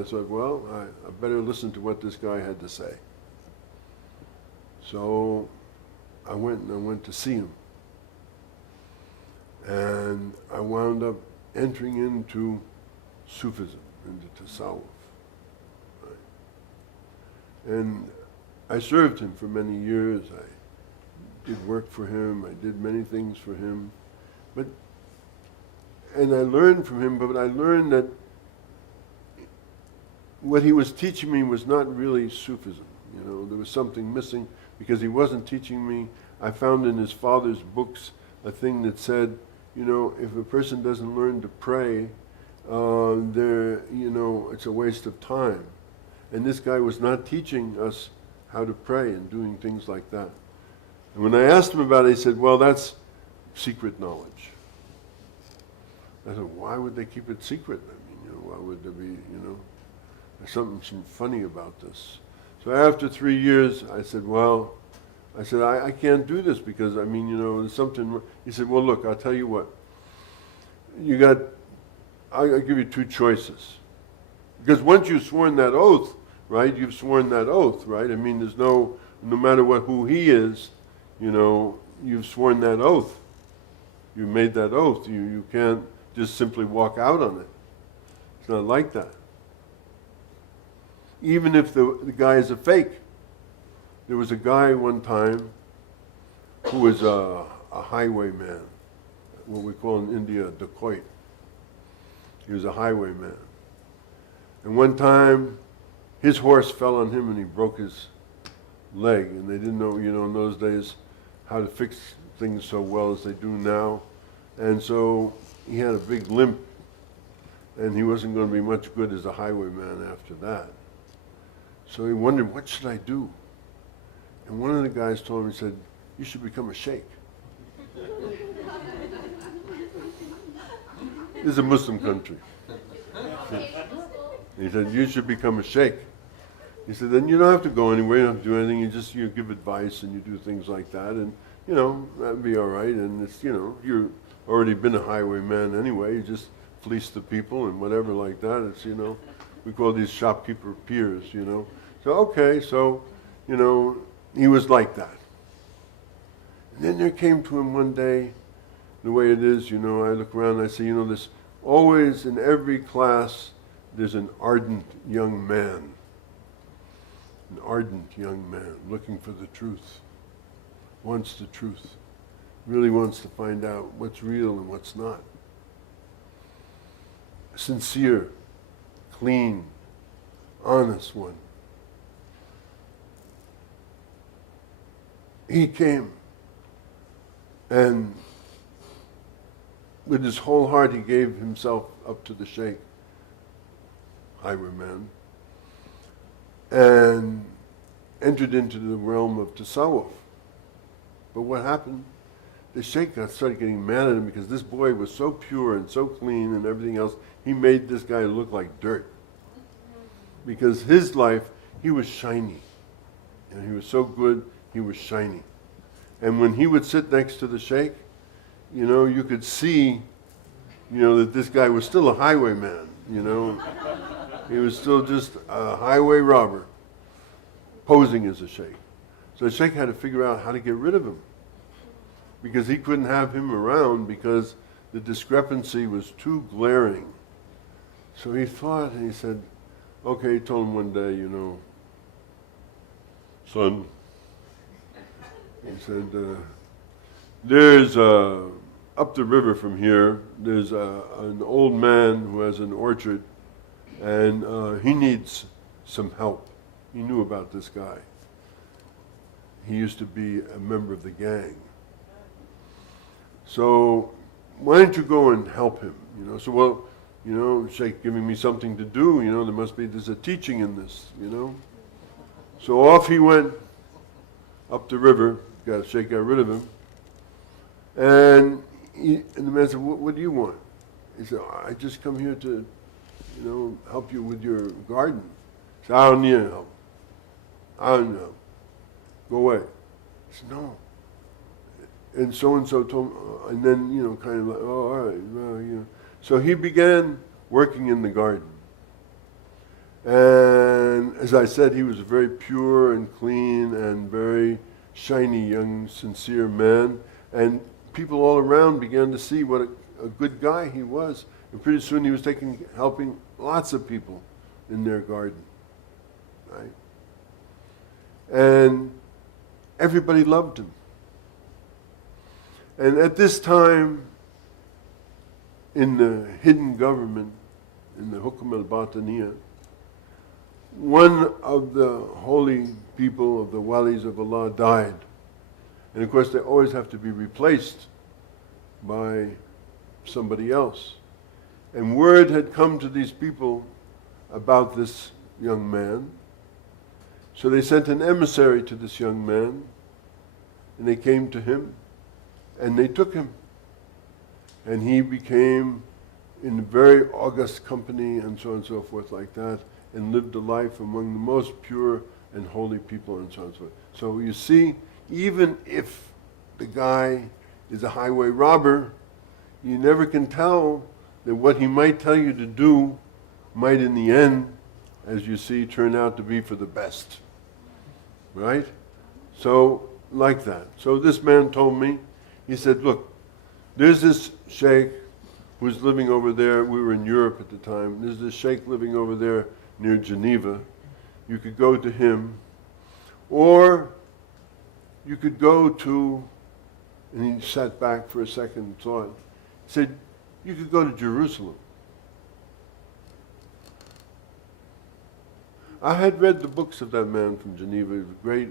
I thought, well, I better listen to what this guy had to say. So I went to see him. And I wound up entering into Sufism, into Tasawwuf. Right? And I served him for many years. I did work for him. I did many things for him. And I learned from him, but I learned that what he was teaching me was not really Sufism. There was something missing because he wasn't teaching me. I found in his father's books a thing that said, if a person doesn't learn to pray, it's a waste of time. And this guy was not teaching us how to pray and doing things like that. And when I asked him about it, he said, well, that's secret knowledge. I said, why would they keep it secret? Why would there be, there's something funny about this. So after 3 years, I said, I can't do this because, there's something. He said, well, look, I'll tell you what. I'll give you two choices. Because once you've sworn that oath, right, you've sworn that oath, right? There's no matter who he is, you've sworn that oath. You made that oath. You can't just simply walk out on it. It's not like that. Even if the guy is a fake. There was a guy one time who was a highwayman, what we call in India a dacoit. He was a highwayman. And one time, his horse fell on him and he broke his leg. And they didn't know, in those days, how to fix things so well as they do now. And so he had a big limp. And he wasn't going to be much good as a highwayman after that. So he wondered, what should I do? And one of the guys told him, he said, you should become a sheikh. This is a Muslim country. He said, you should become a sheikh. He said, then you don't have to go anywhere, you don't have to do anything, you give advice and you do things like that, and, that'd be all right, and it's, you've already been a highwayman anyway, you just fleece the people and whatever like that, it's, we call these shopkeeper peers, So, okay, so, he was like that. And then there came to him one day, the way it is, I look around and I say, there's always in every class, there's an ardent young man. An ardent young man looking for the truth, wants the truth, really wants to find out what's real and what's not. A sincere, clean, honest one. He came, and with his whole heart he gave himself up to the sheikh, highwayman, and entered into the realm of tasawwuf. But what happened? The sheikh started getting mad at him because this boy was so pure and so clean and everything else, he made this guy look like dirt. Because his life, he was shiny. He was so good, he was shiny. And when he would sit next to the sheikh, you could see, that this guy was still a highwayman, He was still just a highway robber, posing as a sheikh. So the sheikh had to figure out how to get rid of him. Because he couldn't have him around because the discrepancy was too glaring. So he thought, and he said, okay, he told him one day, son, he said, there's, up the river from here, there's an old man who has an orchard, and he needs some help. He knew about this guy. He used to be a member of the gang. So why don't you go and help him? So, well, Sheikh giving me something to do, there's a teaching in this, So off he went up the river, Sheikh got rid of him, and the man said, what do you want? He said, I just come here to, help you with your garden. He said, I don't need any help. I don't need help. Go away. He said, no. And so-and-so told me, and then, kind of like, oh, all right, well, So he began working in the garden. And as I said, he was a very pure and clean and very shiny, young, sincere man. And people all around began to see what a good guy he was. And pretty soon he was helping lots of people in their garden, right? And everybody loved him. And at this time, in the hidden government, in the Hukum al-Bataniya, one of the holy people of the walis of Allah died. And of course they always have to be replaced by somebody else. And word had come to these people about this young man. So they sent an emissary to this young man, and they came to him, and they took him. And he became in very august company and so on and so forth like that, and lived a life among the most pure and holy people and so on and so forth. So you see, even if the guy is a highway robber, you never can tell that what he might tell you to do might in the end, as you see, turn out to be for the best. Right? So, like that. So this man told me, he said, look, there's this sheikh who's living over there. We were in Europe at the time. There's this sheikh living over there near Geneva. You could go to him, or you could go to, and he sat back for a second and thought, he said, you could go to Jerusalem. I had read the books of that man from Geneva. He was a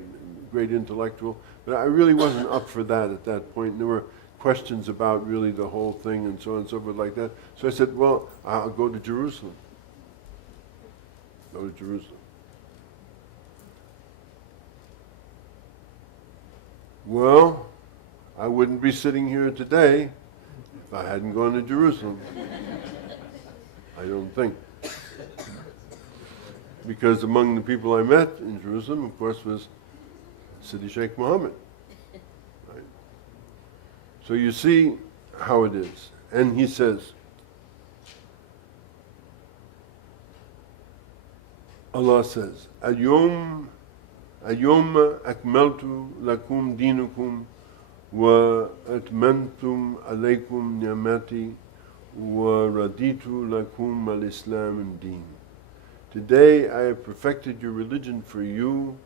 great intellectual, but I really wasn't up for that at that point. There were questions about really the whole thing and so on and so forth like that. So I said, well, I'll go to Jerusalem. Go to Jerusalem. Well, I wouldn't be sitting here today if I hadn't gone to Jerusalem. I don't think. Because among the people I met in Jerusalem, of course, was Sidi Sheikh Mohammed. Right? So you see how it is. And he says, Allah says, Al-Yawm akmaltu lakum dinukum wa atmantum alaykum ni'mati wa raditu lakum al-Islam din. Today I have perfected your religion for you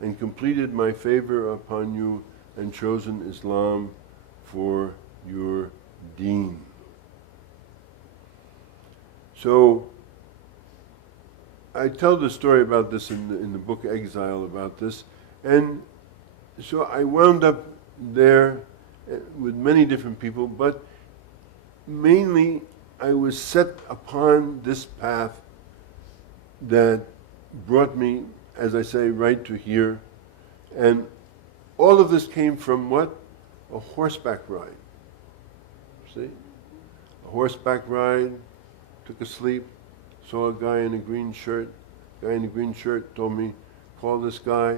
and completed my favor upon you and chosen Islam for your deen. So I tell the story about this in the book Exile about this, and so I wound up there with many different people, but mainly I was set upon this path that brought me, as I say, right to here. And all of this came from what? A horseback ride. See? A horseback ride, took a sleep, saw a guy in a green shirt. Guy in a green shirt told me, call this guy,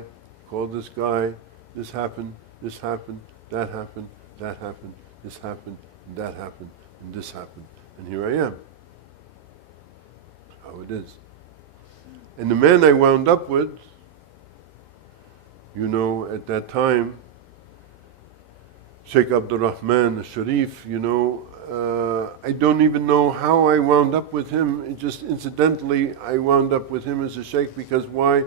this happened, that happened, that happened, this happened, and that happened, and this happened. And here I am. That's how it is. And the man I wound up with, you know, at that time, Sheikh Abdul Rahman al-Sharif, you know, I don't even know how I wound up with him. It just incidentally, I wound up with him as a sheikh because why?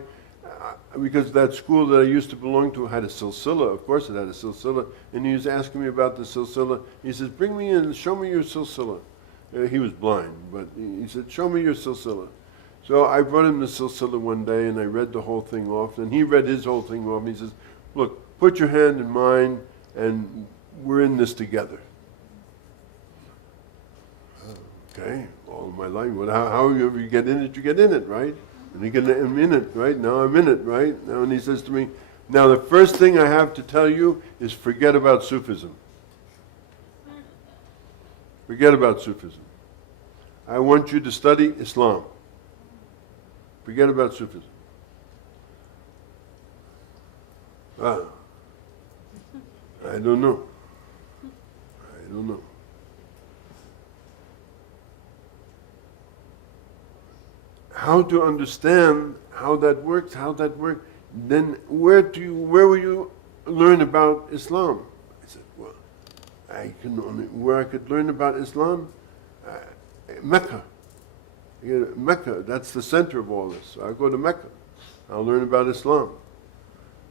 Because that school that I used to belong to had a silsila. Of course it had a silsila. And he was asking me about the silsila. He says, bring me in, show me your silsila. He was blind, but he said, show me your silsila. So I brought him the silsila one day and I read the whole thing off. And he read his whole thing off. And he says, look, put your hand in mine and we're in this together. Okay, all my life. Well, how you get in it, you get in it, right? And I'm in it, right? Now I'm in it, right? Now, and he says to me, now the first thing I have to tell you is forget about Sufism. Forget about Sufism. I want you to study Islam. Forget about Sufism. I don't know. I don't know. how to understand how that works, then where will you learn about Islam? I said, well, where I could learn about Islam, Mecca. Mecca, that's the center of all this. So I'll go to Mecca. I'll learn about Islam.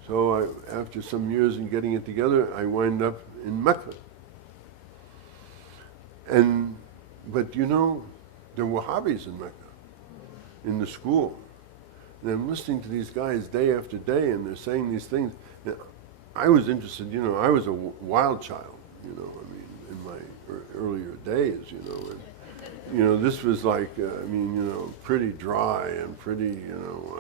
So after some years in getting it together, I wind up in Mecca. But there were Wahhabis in Mecca, in the school. And I'm listening to these guys day after day, and they're saying these things. Now, I was interested, I was a wild child, in my earlier days, and, this was like, pretty dry and pretty,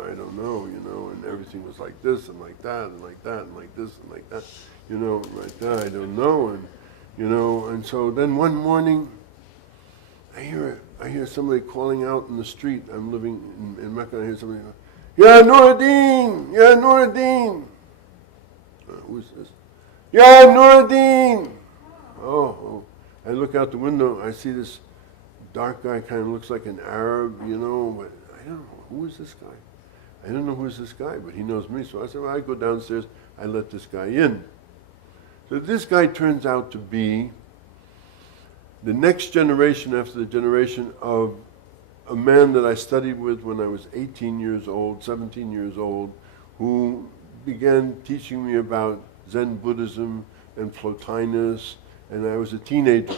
I don't know, and everything was like this and like that and like that and like this and like that, like that, I don't know, and so then one morning, I hear somebody calling out in the street. I'm living in Mecca, and I hear somebody go, "Ya Nuruddin! Ya Nuruddin!" Who's this? "Ya Nuruddin!" Oh, I look out the window, I see this dark guy, kind of looks like an Arab, but I don't know, who is this guy? I don't know who's this guy, but he knows me. So I said, well, I go downstairs, I let this guy in. So this guy turns out to be the next generation after the generation of a man that I studied with when I was 18 years old, 17 years old, who began teaching me about Zen Buddhism and Plotinus, and I was a teenager.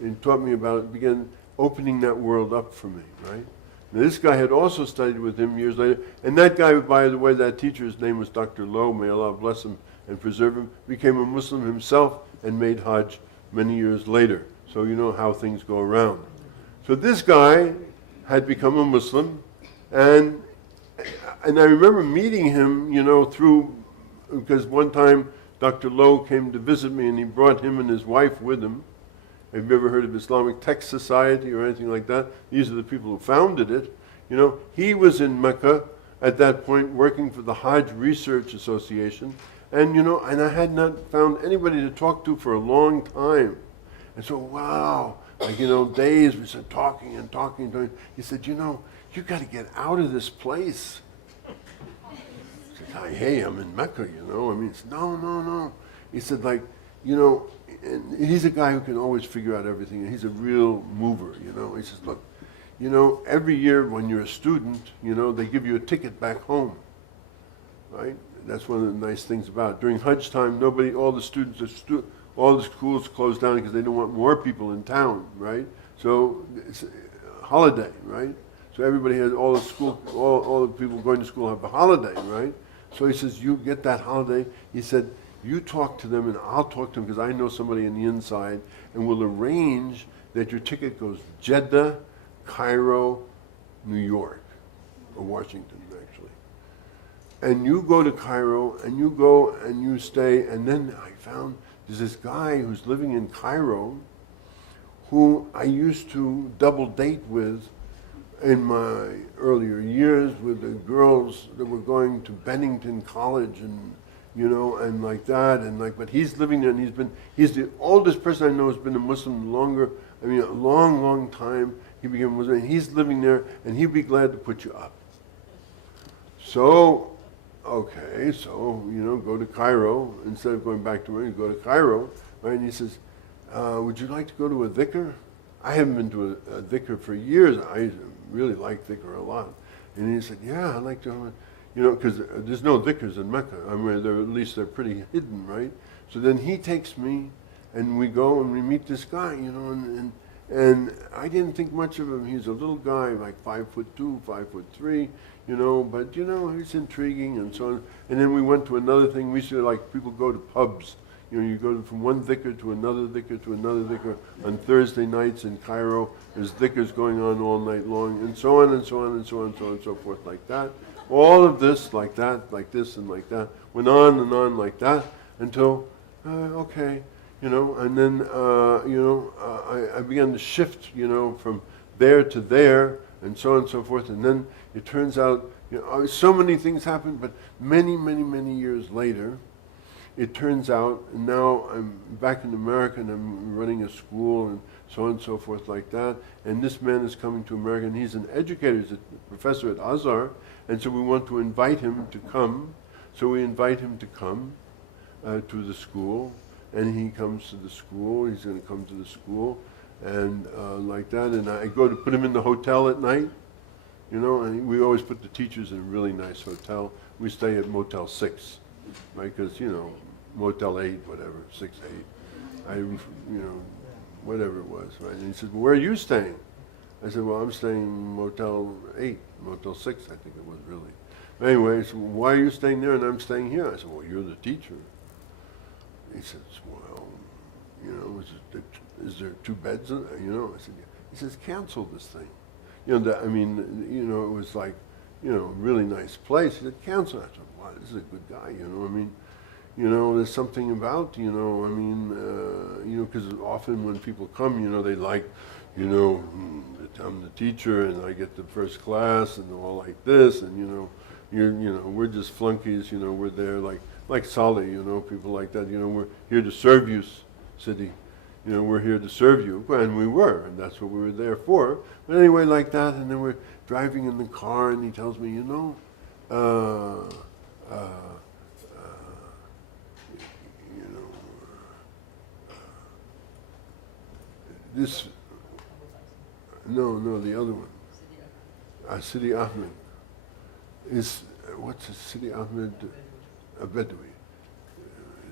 And taught me about it, began opening that world up for me, right? Now, this guy had also studied with him years later, and that guy, by the way, that teacher's name was Dr. Lowe, may Allah bless him and preserve him, became a Muslim himself and made Hajj many years later. So you know how things go around. So this guy had become a Muslim, and I remember meeting him, because one time Dr. Lowe came to visit me, and he brought him and his wife with him. Have you ever heard of Islamic Text Society or anything like that? These are the people who founded it. He was in Mecca at that point working for the Hajj Research Association, and I had not found anybody to talk to for a long time. And so, wow, days we said talking and talking. He said, you got to get out of this place. I said, hey, I'm in Mecca, he said, no. He said, and he's a guy who can always figure out everything, and he's a real mover, He says, look, every year when you're a student, they give you a ticket back home, right? That's one of the nice things about it. During Hajj time, all the students, all the schools close down because they don't want more people in town, right? So it's a holiday, right? So everybody has, all the people going to school have a holiday, right? So he says, you get that holiday. He said, you talk to them and I'll talk to them because I know somebody on the inside, and we'll arrange that your ticket goes Jeddah, Cairo, New York, or Washington actually. And you go to Cairo and you go and you stay, and then I found there's this guy who's living in Cairo who I used to double date with in my earlier years with the girls that were going to Bennington College and and like that, but he's living there, and he's the oldest person I know who's been a Muslim longer, a long time. He became a Muslim, and he's living there, and he'd be glad to put you up. So, okay, go to Cairo, instead of going back to where you go to Cairo, right, and he says, would you like to go to a dhikr? I haven't been to a dhikr for years. I really like dhikr a lot. And he said, yeah, I'd like to, because there's no dhikrs in Mecca. At least they're pretty hidden, right? So then he takes me, and we go and we meet this guy, and I didn't think much of him. He's a little guy, like 5'2", 5'3", but he's intriguing and so on. And then we went to another thing. We used to, like, people go to pubs. You go from one dhikr to another dhikr to another dhikr. On Thursday nights in Cairo, there's dhikrs going on all night long, and so on and so on and so on and so on and so forth, like that. All of this, like that, like this, and like that, went on and on like that until, okay, and then, I began to shift, from there to there, and so on and so forth, and then it turns out, so many things happened, but many, many, many years later, it turns out, and now I'm back in America and I'm running a school, and so on and so forth like that. And this man is coming to America, and he's an educator, he's a professor at Azhar, and so we want to invite him to come. So we invite him to come to the school, and he comes to the school, he's going to come to the school, and like that, and I go to put him in the hotel at night, you know, and we always put the teachers in a really nice hotel. We stay at Motel 6, right, because, you know, Motel 8, whatever, 6, 8, you know, whatever it was, right, and he said, well, where are you staying? I said, well, I'm staying in Motel 8, Motel 6, I think it was really. Anyway, he said, well, why are you staying there and I'm staying here? I said, well, you're the teacher. He says, well, you know, is there 2 beds? You know, I said, yeah. He says, cancel this thing. You know, I mean, you know, it was like, you know, really nice place. He said, cancel. I said, wow, this is a good guy, you know, I mean, you know, there's something about, you know, I mean, you know, because often when people come, you know, they like, you know, I'm the teacher and I get the first class and all like this, and, you know, you know, we're just flunkies, you know, we're there like Saleh, you know, people like that, you know, we're here to serve you, Sidi. You know, we're here to serve you, and we were, and that's what we were there for. But anyway, like that, and then we're driving in the car, and he tells me, you know, you know, this, no, the other one, Sidi Ahmed, is, what's it, Sidi Ahmed Bedoui.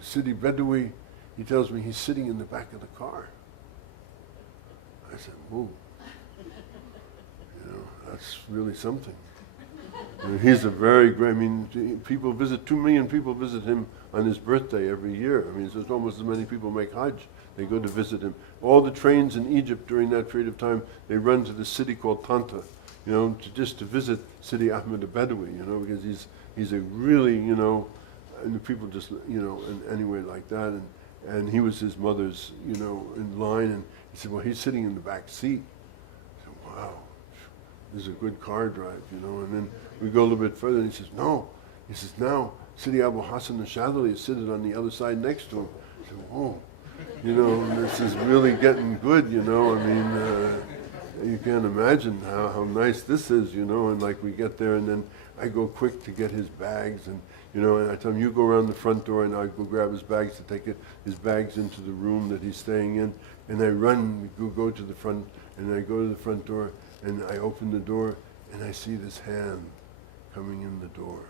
Sidi Bedoui, he tells me he's sitting in the back of the car. I said, whoa. You know, that's really something. You know, he's a very great, I mean, people visit, 2 million people visit him on his birthday every year. I mean, there's almost as many people make Hajj. They go to visit him. All the trains in Egypt during that period of time, they run to the city called Tanta, you know, just to visit Sidi Ahmed Bedoui, you know, because he's a really, you know, and the people just, you know, and anyway like that, and he was his mother's, you know, in line, and he said, well, he's sitting in the back seat. I said, wow, this is a good car drive, you know, and then we go a little bit further, and he says, no, he says, now Sidi Abu Hassan al-Shadhili is sitting on the other side next to him. I said, whoa, you know, this is really getting good, you know, I mean, you can't imagine how nice this is, you know, and like we get there, and then I go quick to get his bags, and you know, and I tell him, you go around the front door, and I go grab his bags to take his bags into the room that he's staying in, and I run, go to the front, and I go to the front door, and I open the door, and I see this hand coming in the door.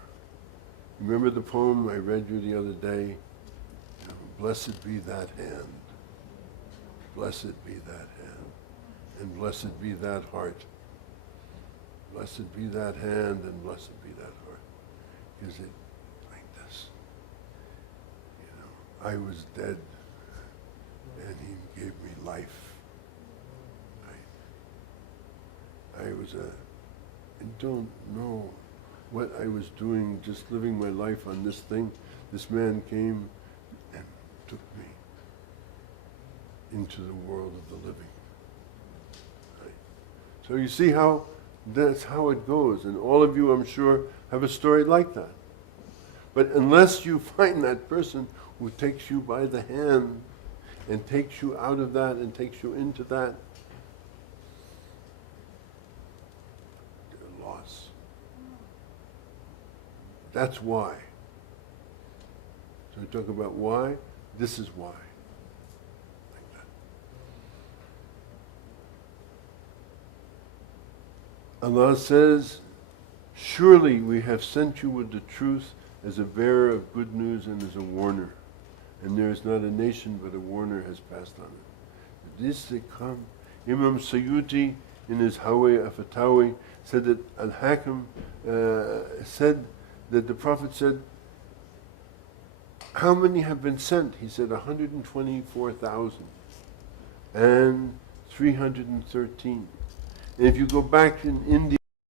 Remember the poem I read you the other day? You know, blessed be that hand, blessed be that hand, and blessed be that heart. Blessed be that hand, and blessed be that heart. Because it, I was dead, and he gave me life. I don't know what I was doing, just living my life on this thing. This man came and took me into the world of the living. So you see how that's how it goes, and all of you, I'm sure, have a story like that. But unless you find that person who takes you by the hand and takes you out of that and takes you into that, you're lost. That's why. So we talk about why. This is why. Like that. Allah says, surely we have sent you with the truth as a bearer of good news and as a warner. And there is not a nation but a warner has passed on it. This they come. Imam Sayyuti in his Hawi Afatawi said that Al-Hakim said that the Prophet said, how many have been sent? He said 124,000 and 313. And if you go back in India,